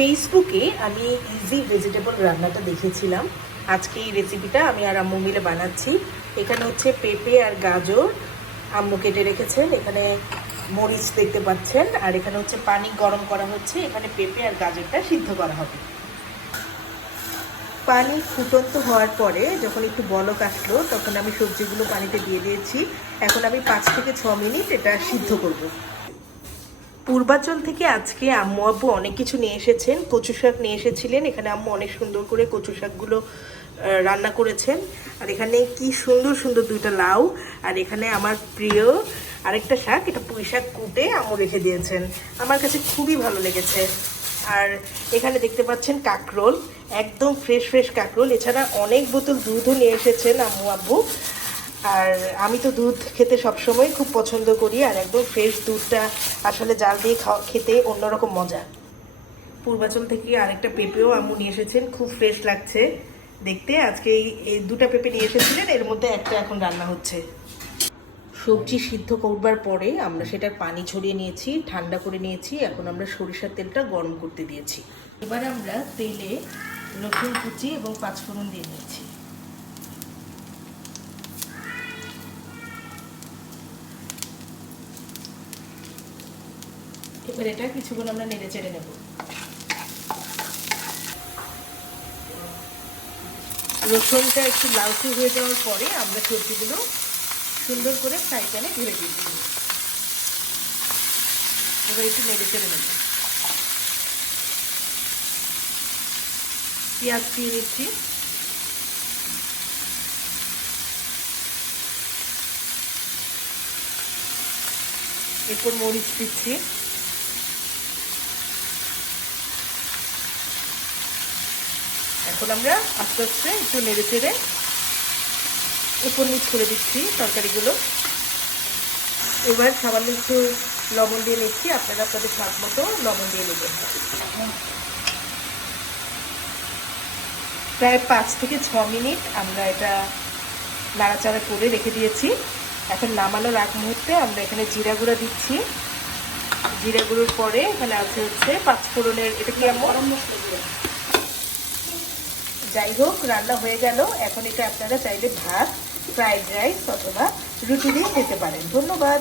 ফেসবুকে আমি easy vegetable রান্নাটা দেখেছিলাম। আজকে এই রেসিপিটা আমি আর আম্মু মিলে বানাচ্ছি। এখানে হচ্ছে পেঁপে আর গাজর আম্মু কেটে রেখেছেন, এখানে মরিচ দেখতে পাচ্ছেন, আর এখানে হচ্ছে পানি গরম করা হচ্ছে, এখানে পেঁপে আর গাজরটা সিদ্ধ করা হবে। পানি ফুটন্ত হওয়ার পরে যখন একটু বলক আসলো তখন আমি সবজিগুলো পানিতে দিয়ে দিয়েছি। এখন আমি 5 থেকে 6 মিনিট এটা সিদ্ধ করব। পূর্বাচল থেকে আজকে আম্মু আব্বু অনেক কিছু নিয়ে এসেছেন। কচু শাক নিয়ে এসেছিলেন, এখানে আম্মু অনেক সুন্দর করে কচু শাকগুলো রান্না করেছেন। আর এখানে কি সুন্দর সুন্দর দুইটা লাউ, আর এখানে আমার প্রিয় আরেকটা শাক, এটা পুঁই শাক কুটে আম্মু রেখে দিয়েছেন, আমার কাছে খুবই ভালো লেগেছে। আর এখানে দেখতে পাচ্ছেন কাঁকরোল, একদম ফ্রেশ ফ্রেশ কাঁকরোল। এছাড়া অনেক বোতল দুধও নিয়ে এসেছেন আম্মু আব্বু। আর আমি তো দুধ খেতে সবসময় খুব পছন্দ করি, আর একদম ফ্রেশ দুধটা আসলে জাল দিয়ে খেতে অন্যরকম মজা। পূর্বাচল থেকে আরেকটা পেঁপেও আম্মু নিয়ে এসেছেন, খুব ফ্রেশ লাগছে দেখতে। আজকে এই দুটা পেঁপে নিয়ে এসেছিলেন, এর মধ্যে একটা এখন রান্না হচ্ছে। সবজি সিদ্ধ করবার পরে আমরা সেটার পানি ছড়িয়ে নিয়েছি, ঠান্ডা করে নিয়েছি। এখন আমরা সরিষার তেলটা গরম করতে দিয়েছি। এবার আমরা তেলে রসুন কুচি এবং পাঁচফোড়ন দিয়ে নিয়েছি। এবার এটা কিছুক্ষণ আমরা নেড়ে চেড়ে নেব। রসুনটা একটু লালচে হয়ে যাওয়ার পরে আমরা সবজিগুলো সুন্দর করে ফ্রাই প্যানে ঢেলে দিয়েছি। এবার একটু নেড়ে চেড়ে নেব। পেঁয়াজ দিয়ে নিচ্ছি। এরপর মরিচ দিচ্ছি। এখন আমরা আস্তে আস্তে একটু নেড়ে চেড়ে উপর নিচ করে দিচ্ছি তরকারিগুলো। এবার সামান্য একটু লবণ দিয়ে নিচ্ছি, আপনারা আপনাদের স্বাদ মতো লবণ দিয়ে নেবেন। প্রায় 5 থেকে 6 মিনিট আমরা এটা নাড়াচাড়া করে রেখে দিয়েছি। এখন নামানোর আগ মুহূর্তে আমরা এখানে জিরা গুঁড়া দিচ্ছি। জিরা গুঁড়োর পরে এখানে আছে হচ্ছে পাঁচফোড়নের, এটা কি গরম মশলা। যাই হোক, রান্না হয়ে গেল। এখন এটা আপনারা চাইলে ভাত, ফ্রাইড রাইস অথবা রুটি দিয়ে খেতে পারেন। ধন্যবাদ।